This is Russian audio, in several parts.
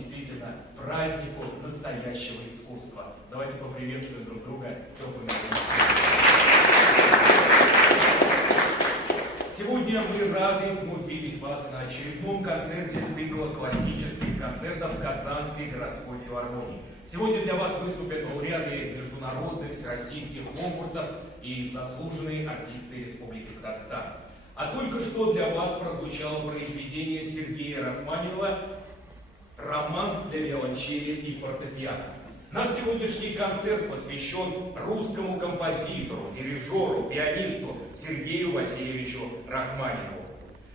действительно празднику настоящего искусства. Давайте поприветствуем друг друга теплыми аплодисментами. Сегодня мы рады вновь видеть вас на очередном концерте цикла классических концертов Казанской городской филармонии. Сегодня для вас выступят лауреаты международных, всероссийских конкурсов и заслуженные артисты Республики Татарстан. А только что для вас прозвучало произведение Сергея Рахманинова «Романс для виолончели и фортепиано». Наш сегодняшний концерт посвящен русскому композитору, дирижеру, пианисту Сергею Васильевичу Рахманинову.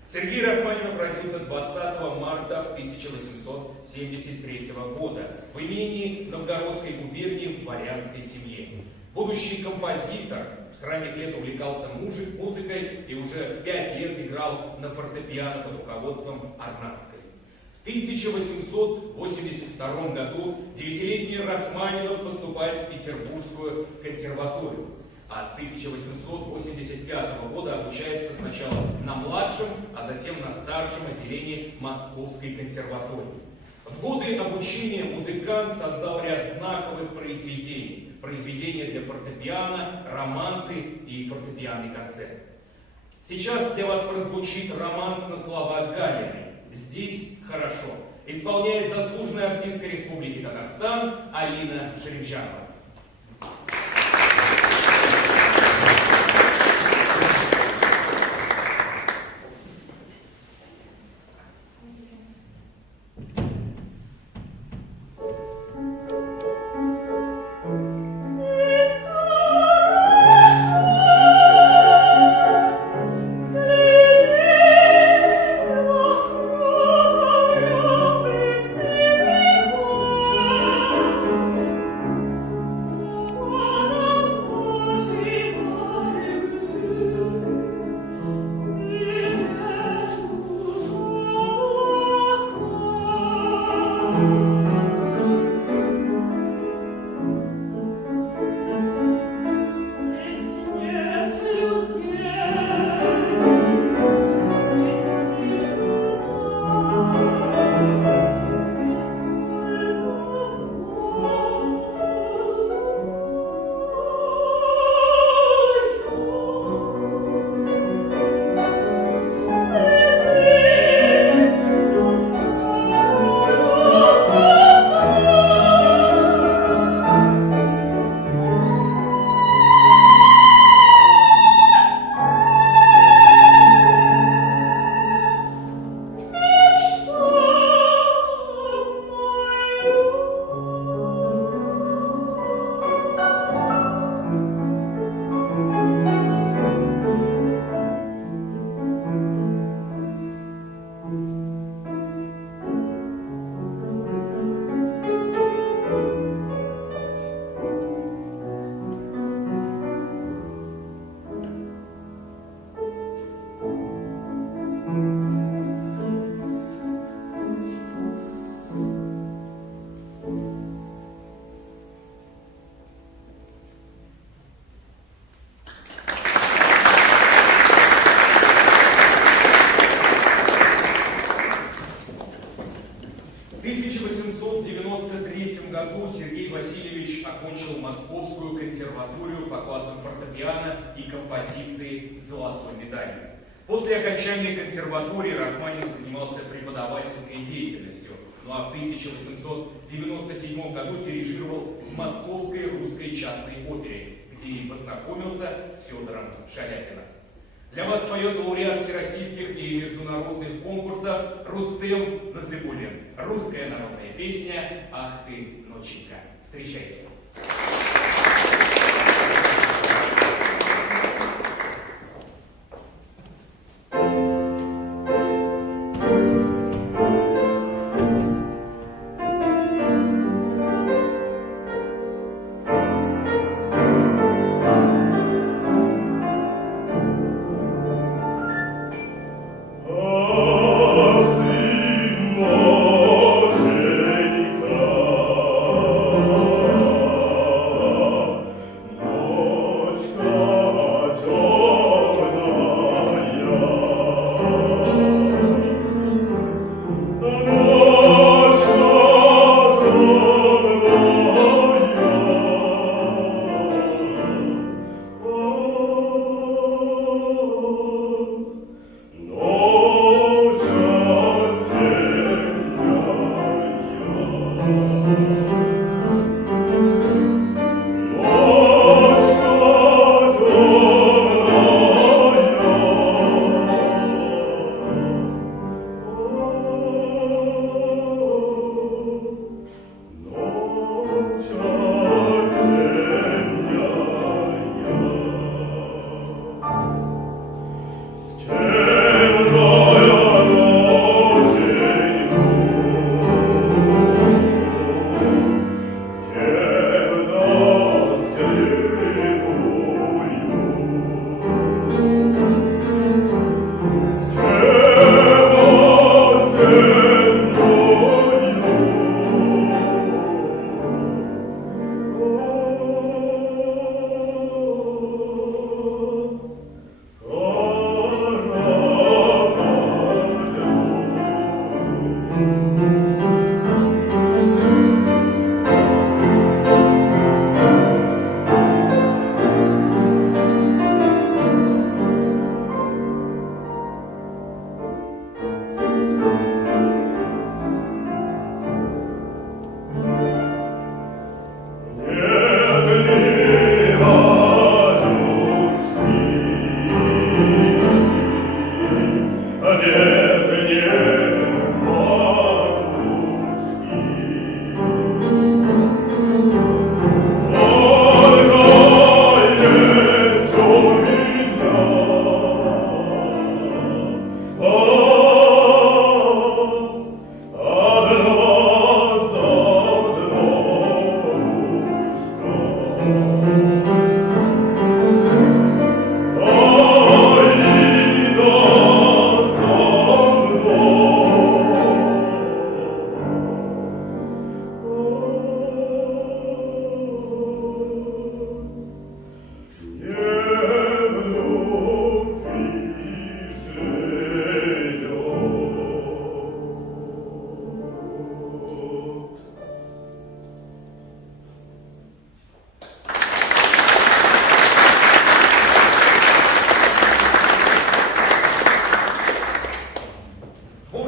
Сергей Рахманинов родился 20 марта 1873 года в имении Новгородской губернии в дворянской семье. Будущий композитор с ранних лет увлекался музыкой и уже в 5 лет играл на фортепиано под руководством Арнацкой. В 1882 году 9-летний Рахманинов поступает в Петербургскую консерваторию, а с 1885 года обучается сначала на младшем, а затем на старшем отделении Московской консерватории. В годы обучения музыкант создал ряд знаковых произведений. Произведения для фортепиано, романсы и фортепианный концерт. Сейчас для вас прозвучит романс на слова Галиной «Здесь хорошо». Исполняет заслуженная артистка Республики Татарстан Алина Шеребжанова. В 1893 году Сергей Васильевич окончил Московскую консерваторию по классам фортепиано и композиции с золотой медалью. После окончания консерватории Рахманинов занимался преподавательской деятельностью, ну а в 1897 году дирижировал в Московской русской частной опере, где и познакомился с Федором Шаляпиным. Для вас поет лауреат всероссийских и международных конкурсов Рустем Насыбуллин. Русская народная песня «Ах ты, ноченька». Встречайте. Ах ты, ноченька,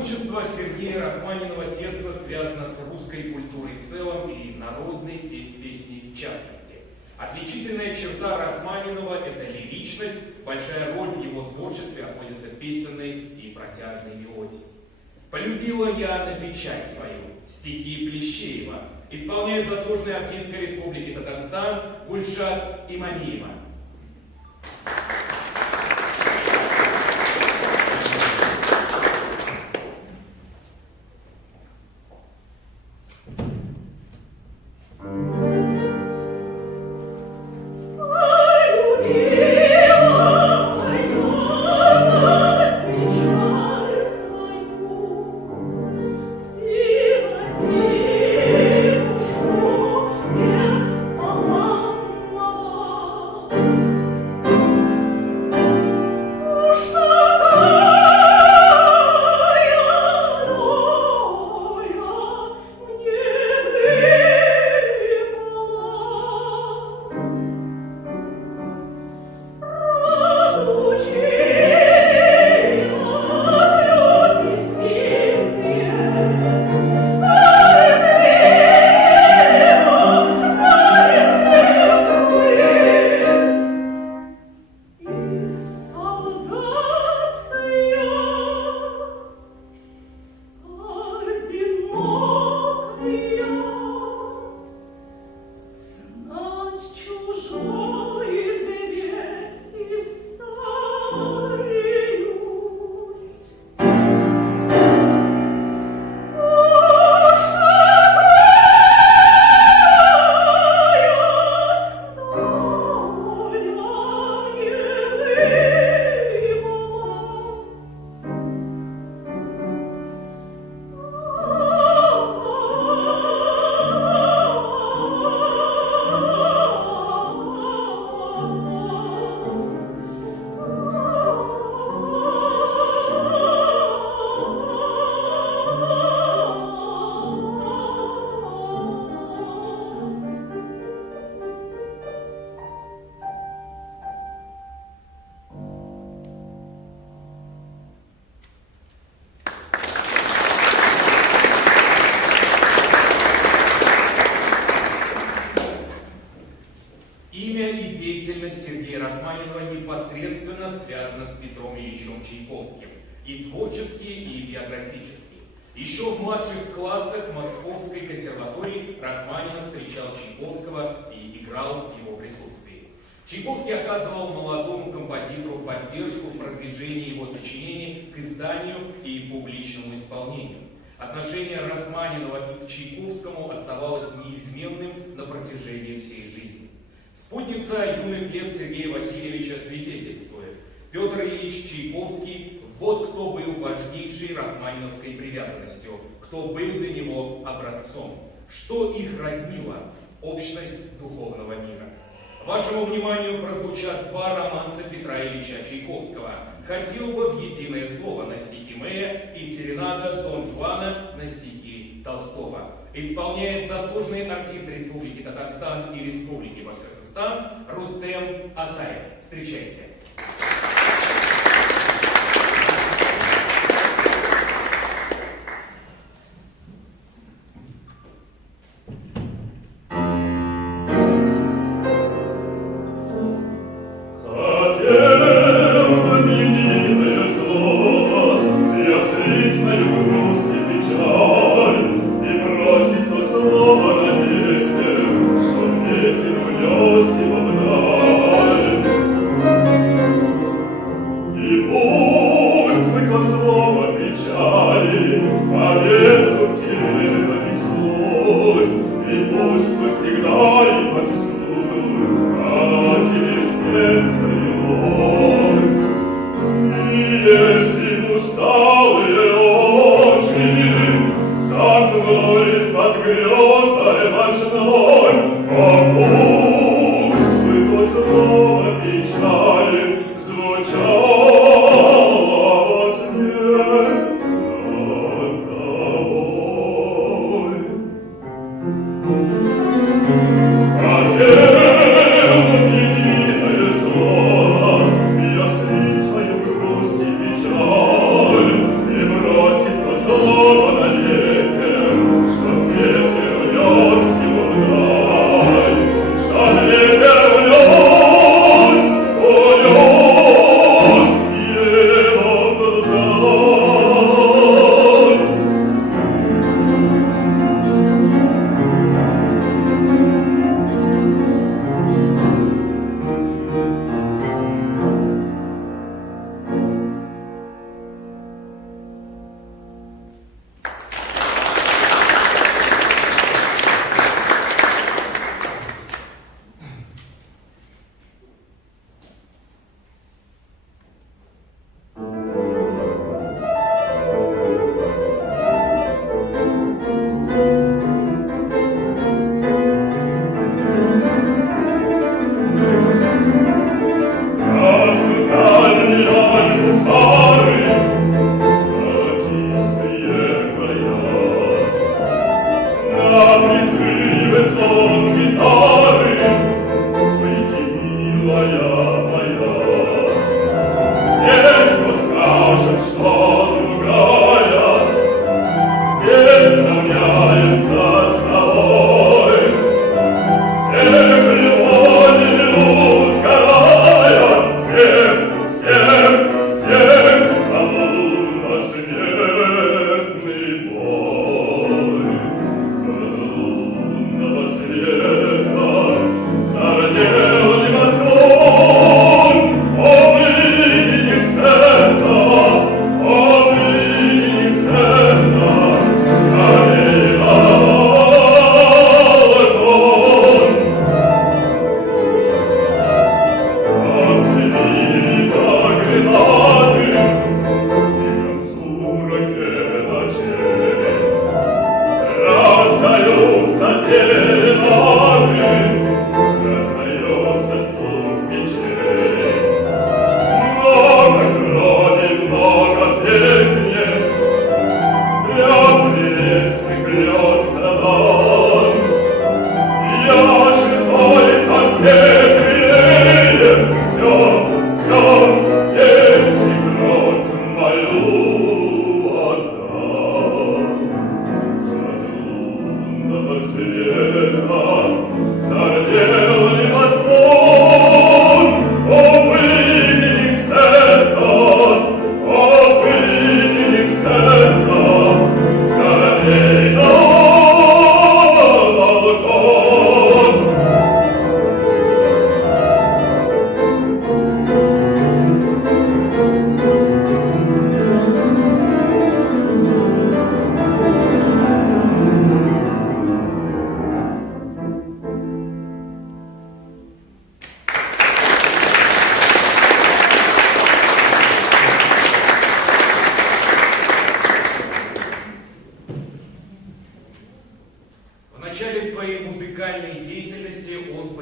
Творчество Сергея Рахманинова тесно связано с русской культурой в целом и народной песней в частности. Отличительная черта Рахманинова – это лиричность, большая роль в его творчестве отводится песенной и протяжной мелодии. «Полюбила я на печать свою» стихи Плещеева исполняет заслуженная артистка Республики Татарстан Гульшат Имамиева. Сергея Рахманинова непосредственно связано с Петром Ильичем Чайковским, и творчески, и биографически. Еще в младших классах Московской консерватории Рахманинов встречал Чайковского и играл в его присутствии. Чайковский оказывал молодому композитору поддержку в продвижении его сочинений к изданию и публичному исполнению. Отношение Рахманинова к Чайковскому оставалось неизменным на протяжении всей жизни. Спутница юных лет Сергея Васильевича свидетельствует: Петр Ильич Чайковский – вот кто был важнейшей рахманиновской привязанностью, кто был для него образцом, что их роднило – общность духовного мира. Вашему вниманию прозвучат два романса Петра Ильича Чайковского «Хотел бы в единое слово» на стихи Мэя и «Серенада Дон Жуана» на стихи Толстого. Исполняет заслуженный артист Республики Татарстан и Республики Башкортостан Рустем Асаев. Встречайте. Ветер унес его вдаль.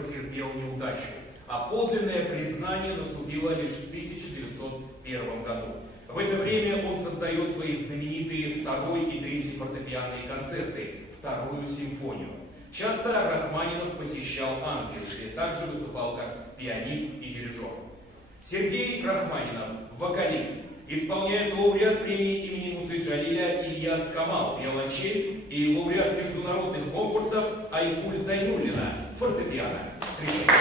потерпел неудачу, а подлинное признание наступило лишь в 1901 году. В это время он создает свои знаменитые второй и третий фортепианные концерты, вторую симфонию. Часто Рахманинов посещал Англию, где также выступал как пианист и дирижер. Сергей Рахманинов, вокалист, исполняет лауреат премии имени Мусы Джалиля Ильяс Камал, виолончель, и лауреат международных конкурсов Айгуль Зайнуллина, фортепиано. Встречайте.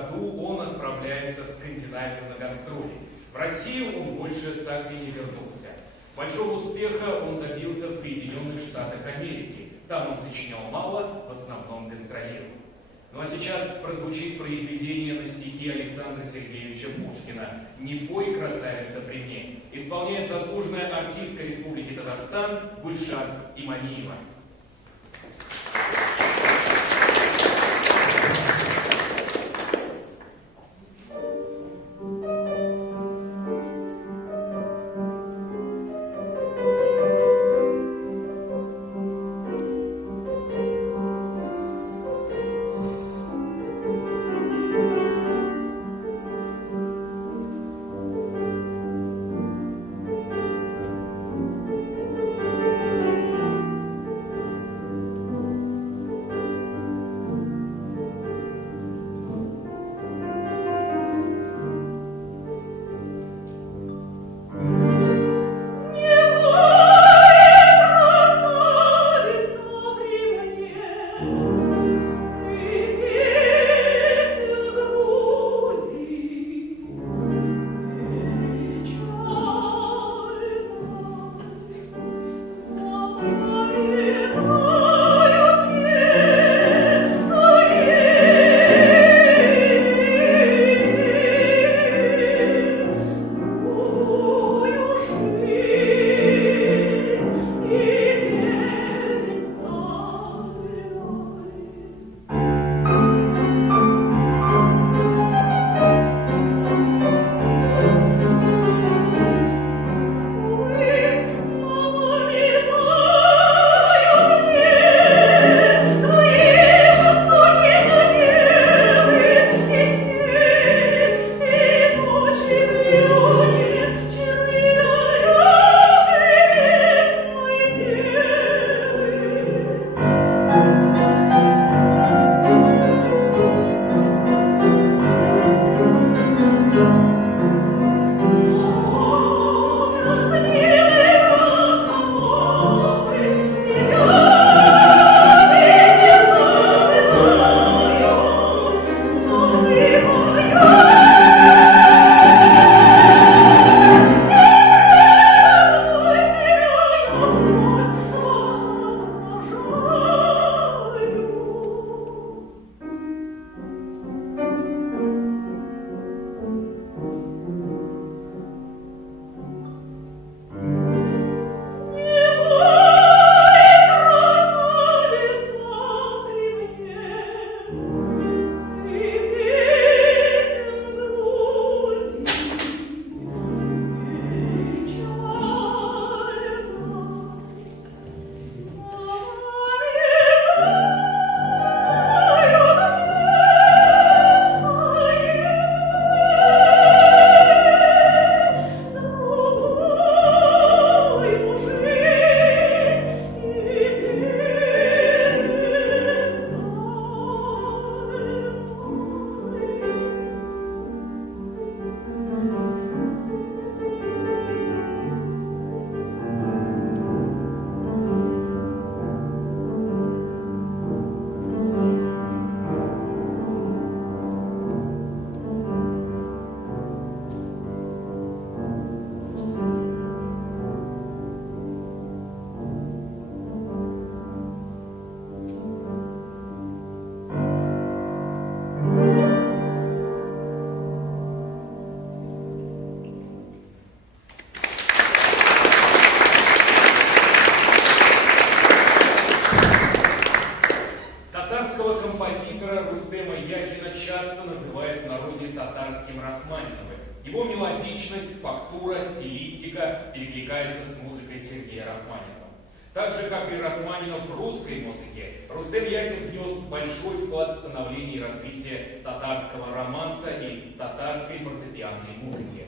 году он отправляется в Скандинавию на гастроли. В Россию он больше так и не вернулся. Большого успеха он добился в Соединенных Штатах Америки. Там он сочинял мало, в основном гастролировал. Ну а сейчас прозвучит произведение на стихи Александра Сергеевича Пушкина «Не пой, красавица, при мне». Исполняет заслуженная артистка Республики Татарстан Гульшан Имамиева. татарским Рахманиновым. Его мелодичность, фактура, стилистика перекликается с музыкой Сергея Рахманинова. Так же, как и Рахманинов в русской музыке, Рустем Яхин внес большой вклад в становление и развитие татарского романса и татарской фортепианной музыки.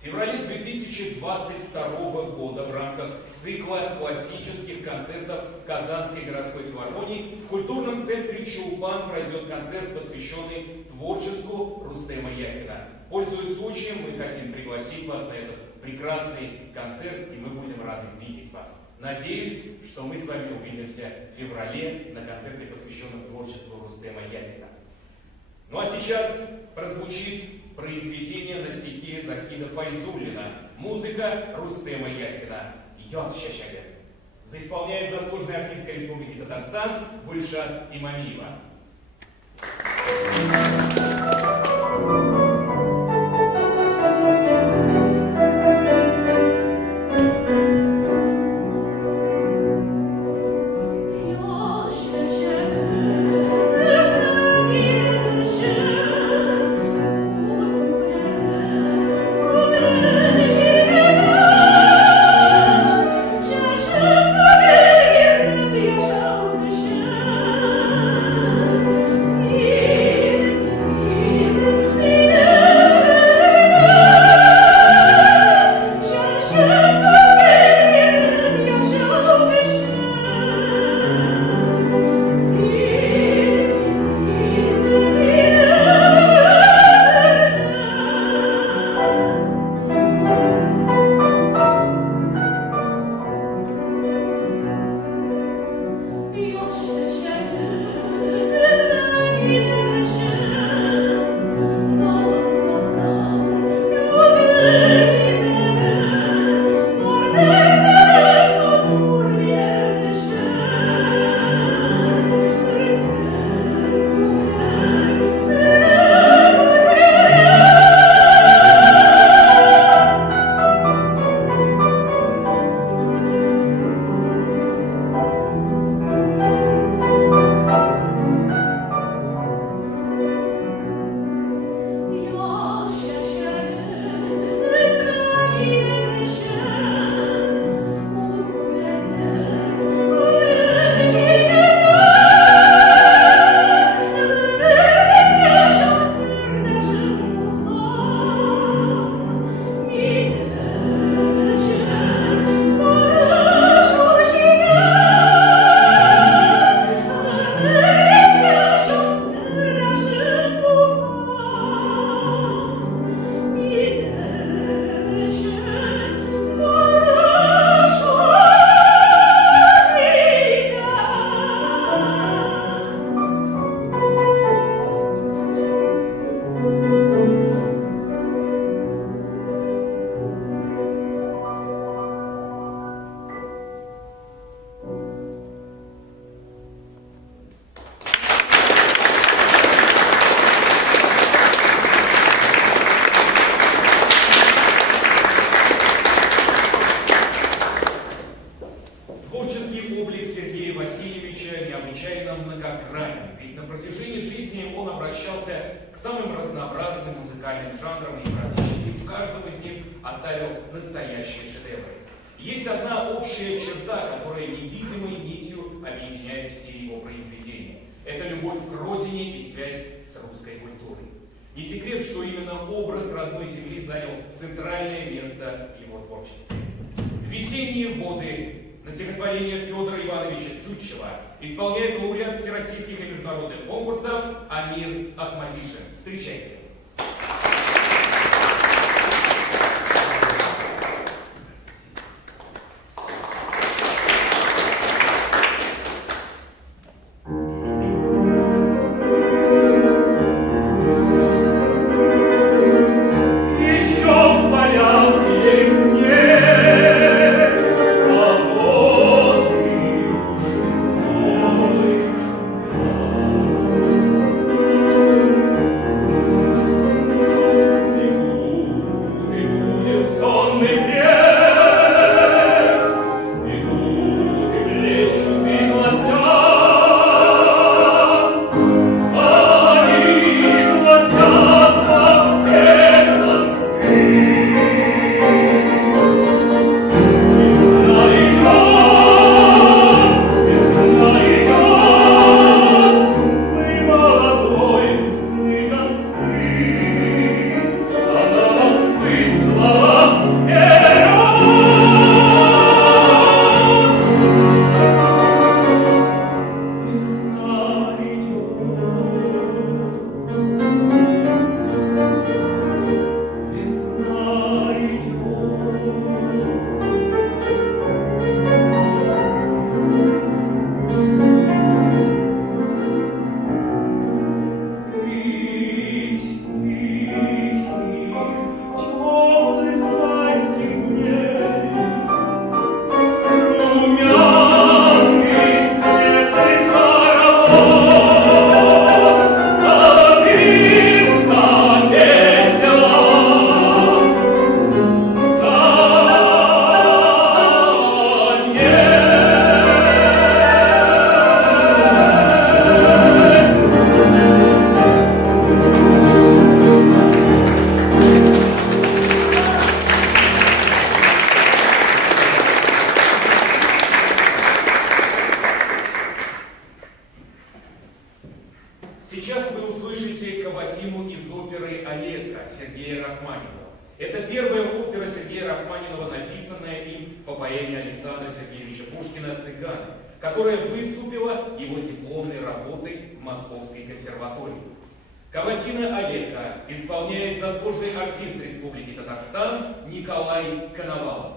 В феврале 2022 года в рамках цикла классических концертов Казанской городской филармонии в культурном центре Чулпан пройдет концерт, посвященный творчеству Рустема Яхина. Пользуясь случаем, мы хотим пригласить вас на этот прекрасный концерт, и мы будем рады видеть вас. Надеюсь, что мы с вами увидимся в феврале на концерте, посвященном творчеству Рустема Яхина. Ну а сейчас прозвучит произведение на стихи Захида Файзуллина, музыка Рустема Яхина «Йос Шешеге». Заисполняет заслуженный артист Республики Татарстан Гульшат Имамиева. к самым разнообразным музыкальным жанрам и практически в каждом из них оставил настоящие шедевры. Есть одна общая черта, которая невидимой нитью объединяет все его произведения. Это любовь к родине и связь с русской культурой. Не секрет, что именно образ родной земли занял центральное место в его творчестве. «Весенние воды» на стихотворение Федора Ивановича Тютчева исполняет лауреат всероссийских и международных конкурсов Амир Ахмадишин. Встречайте. Thank you. оперы «Олега» Сергея Рахманинова. Это первая опера Сергея Рахманинова, написанная им по поэме Александра Сергеевича Пушкина «Цыган», которая выступила его дипломной работой в Московской консерватории. Каватина «Олега» исполняет заслуженный артист Республики Татарстан Николай Коновалов.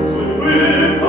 Судьбы,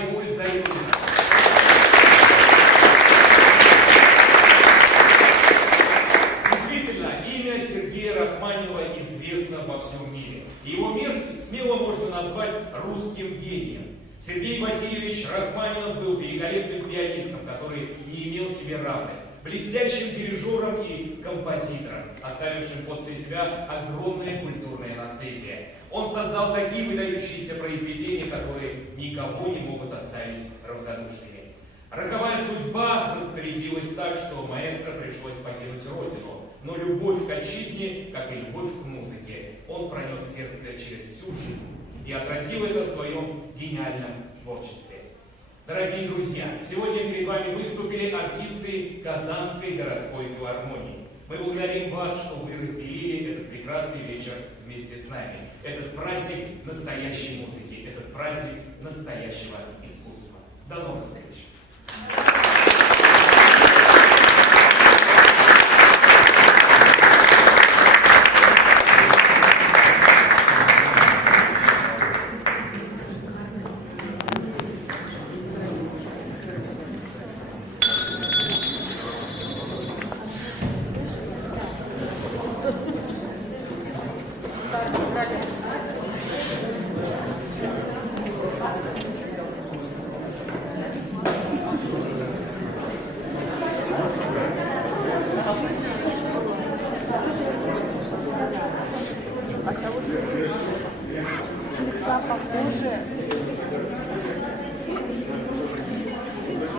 Айгуль Зайдуллина. Действительно, имя Сергея Рахманинова известно во всем мире. Его смело можно назвать русским гением. Сергей Васильевич Рахманинов был великолепным пианистом, который не имел себе равных, блестящим дирижером и композитором, оставившим после себя огромное культурное наследие. Он создал такие выдающиеся произведения, которые никого не могут оставить равнодушными. Роковая судьба распорядилась так, что маэстро пришлось покинуть родину, но любовь к отчизне, как и любовь к музыке, он пронес сердце через всю жизнь и отразил это в своем гениальном творчестве. Дорогие друзья, сегодня перед вами выступили артисты Казанской городской филармонии. Мы благодарим вас, что вы разделили этот прекрасный вечер вместе с нами. Этот праздник настоящей музыки, этот праздник настоящего искусства. До новых встреч! С лица похоже.